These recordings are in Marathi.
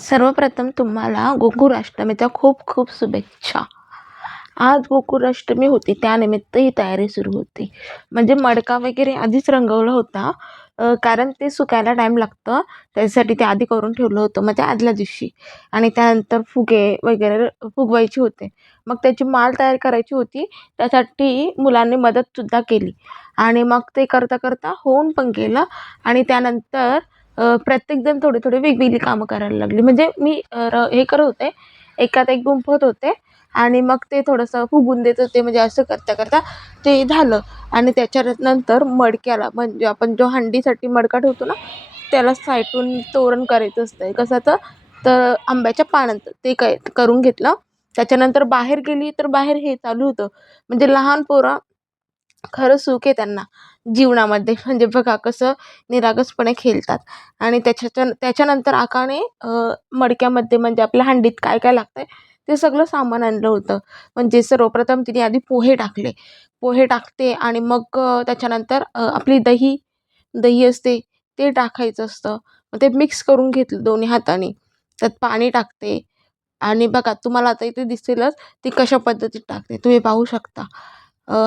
सर्वप्रथम तुम्हाला गोकुळाष्टमीच्या खूप खूप शुभेच्छा. आज गोकुळाष्टमी होती, त्यानिमित्त ही तयारी सुरू होती. म्हणजे मडका वगैरे आधीच रंगवला होता. कारण ते सुकायला टाईम लागतं, त्याच्यासाठी ते आधी करून ठेवलं होतं, म्हणजे आदल्या दिवशी. आणि त्यानंतर फुगे वगैरे फुगवायचे होते. मग त्याची माळ तयार करायची होती, त्यासाठी मुलांनी मदतसुद्धा केली. आणि मग ते करता करता होऊन पण गेलं. आणि त्यानंतर प्रत्येकजण थोडे थोडे वेगवेगळी कामं करायला लागली. म्हणजे मी हे करत होते, एकात एक गुंफत होते आणि मग ते थोडंसं फुगून देत होते. म्हणजे असं करता करता ते झालं. आणि त्याच्यानंतर मडक्याला, म्हणजे आपण जो हंडीसाठी मडका ठेवतो ना, त्याला साईडून तोरण करायचं असतं कशाचं, तर आंब्याच्या पानांचं. ते काय करून घेतलं. त्याच्यानंतर बाहेर गेली तर बाहेर हे चालू होतं. म्हणजे लहान पोरं खरं सुख आहे त्यांना जीवनामध्ये. म्हणजे बघा कसं निरागसपणे खेळतात. आणि त्याच्यानंतर आकाने मडक्यामध्ये, म्हणजे आपल्या हंडीत काय काय लागतंय ते सगळं सामान आणलं होतं. म्हणजे सर्वप्रथम तिने आधी पोहे टाकले. पोहे टाकते आणि मग त्याच्यानंतर आपली दही दही असते ते टाकायचं असतं. मग ते मिक्स करून घेतलं दोन्ही हाताने. त्यात पाणी टाकते आणि बघा तुम्हाला आता इथे दिसेलच ती कशा पद्धतीत टाकते, तुम्ही पाहू शकता.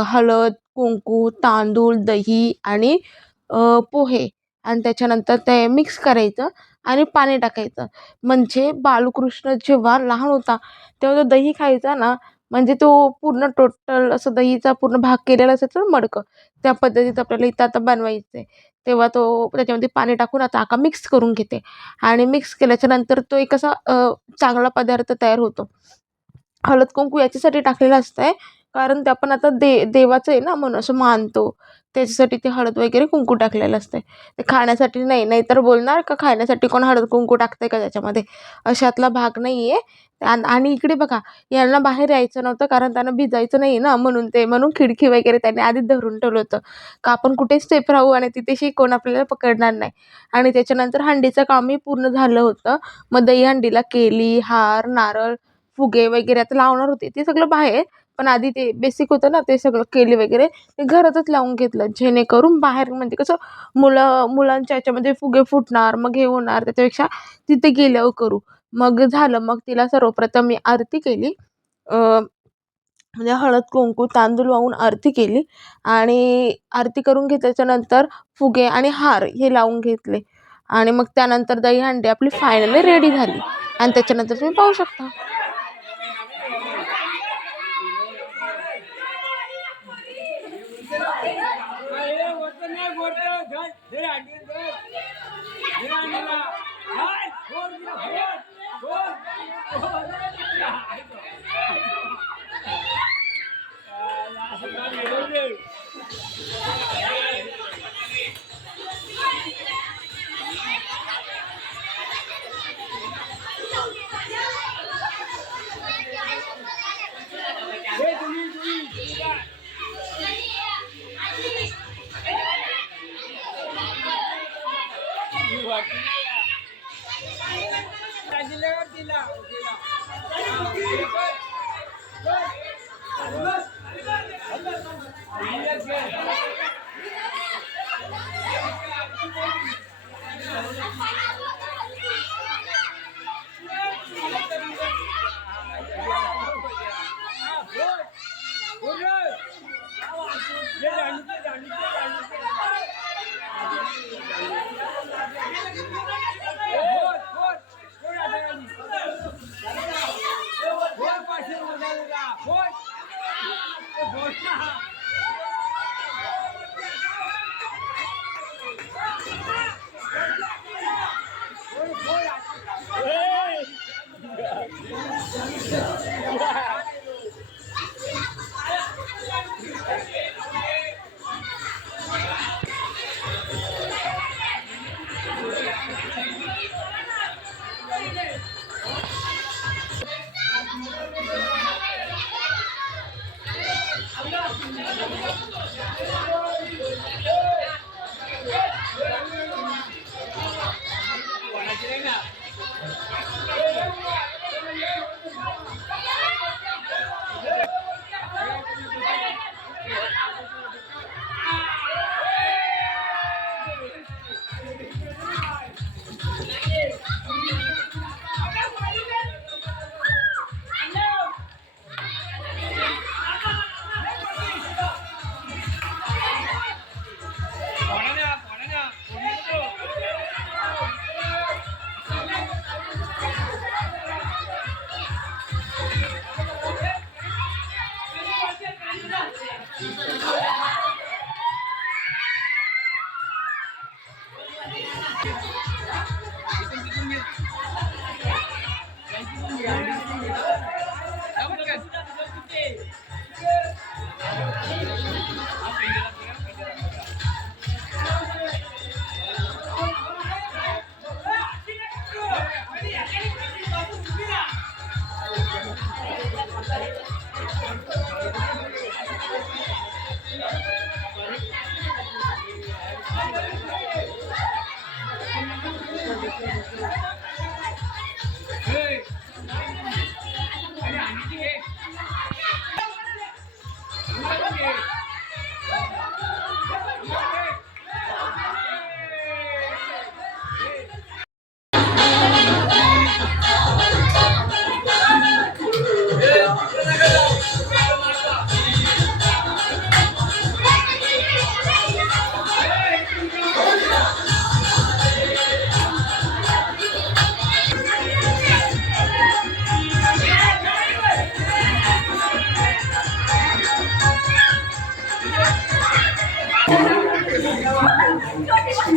हळद, कुंकू, तांदूळ, दही आणि पोहे, आणि त्याच्यानंतर ते मिक्स करायचं आणि पाणी टाकायचं. म्हणजे बालकृष्ण जेव्हा लहान होता तेव्हा तो दही खायचा ना, म्हणजे तो पूर्ण टोटल असं दहीचा पूर्ण भाग केलेला असायचा ना मडकं, त्या पद्धतीत आपल्याला इथं आता बनवायचं आहे. तेव्हा तो त्याच्यामध्ये पाणी टाकून आता आका मिक्स करून घेते आणि मिक्स केल्याच्यानंतर तो एक असा चांगला पदार्थ तयार होतो. हळद कुंकू याच्यासाठी टाकलेलं असतंय, कारण ते आपण आता देवाचं आहे ना म्हणून असं मानतो. त्याच्यासाठी ते हळद वगैरे कुंकू टाकलेलं असतंय. ते खाण्यासाठी नाही. नाहीतर बोलणार का खाण्यासाठी कोण हळद कुंकू टाकतंय का त्याच्यामध्ये? अशातला भाग नाही आहे. आणि इकडे बघा, यांना बाहेर यायचं नव्हतं कारण त्यांना भिजायचं नाही ना, म्हणून खिडकी वगैरे त्यांनी आधीच धरून ठेवलं होतं, का आपण कुठेच सेफ राहू आणि तिथेशी कोण आपल्याला पकडणार नाही. आणि त्याच्यानंतर हंडीचं कामही पूर्ण झालं होतं. मग दहीहंडीला केली, हार, नारळ, फुगे वगैरे आता लावणार होते ते सगळं बाहेर. पण आधी ते बेसिक होतं ना, ते सगळं केली वगैरे ते घरातच लावून घेतलं, जेणेकरून बाहेर म्हणजे कसं मुलांच्या ह्याच्यामध्ये फुगे फुटणार, मग हे होणार, त्याच्यापेक्षा तिथे गेल्यावर करू. मग झालं. मग तिला सर्वप्रथम मी आरती केली. म्हणजे हळद कुंकू तांदूळ वाहून आरती केली आणि आरती करून घेतल्याच्या नंतर फुगे आणि हार हे लावून घेतले. आणि मग त्यानंतर दहीहंडी आपली फायनली रेडी झाली. आणि त्याच्यानंतर तुम्ही पाहू शकता.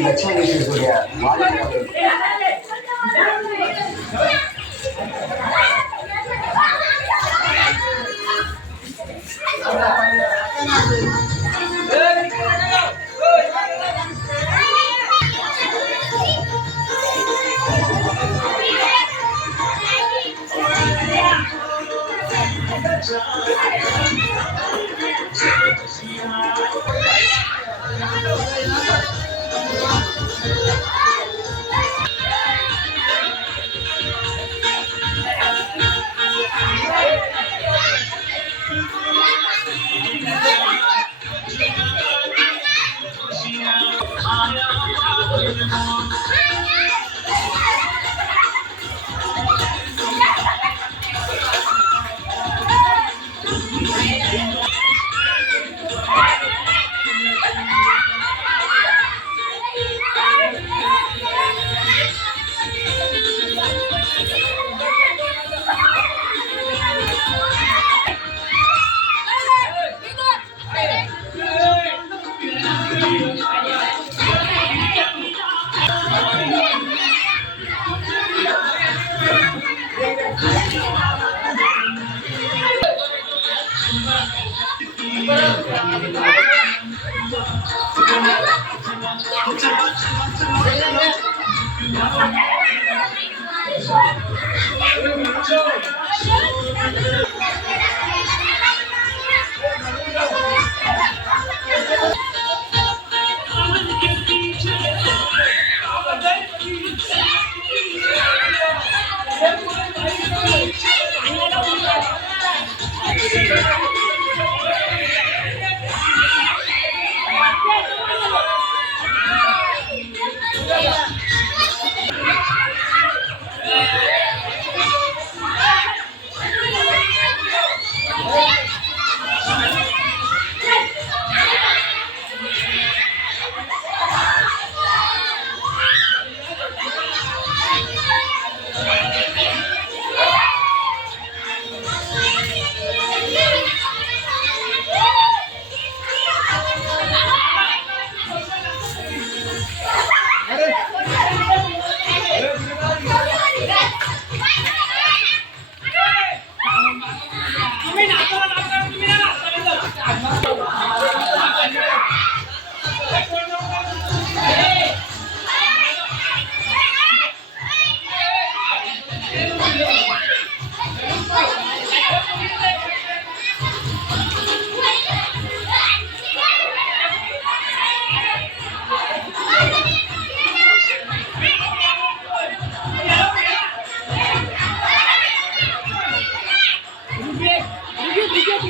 लक्षात घेते सूर्या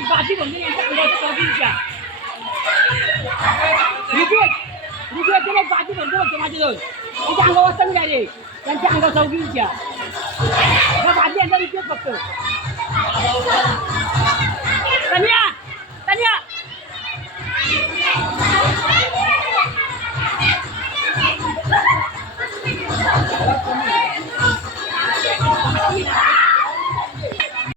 बाजी म्हणजे यांच्या अंगावर चौकीच्या बाजी म्हणतो बघतो माझ्याजवळ त्यांच्या अंगावर वाजता आले त्यांच्या अंगावर चौकीच्या बाजी यांचा रिक्वेस्ट फक्त कन्या कन्या Yeah.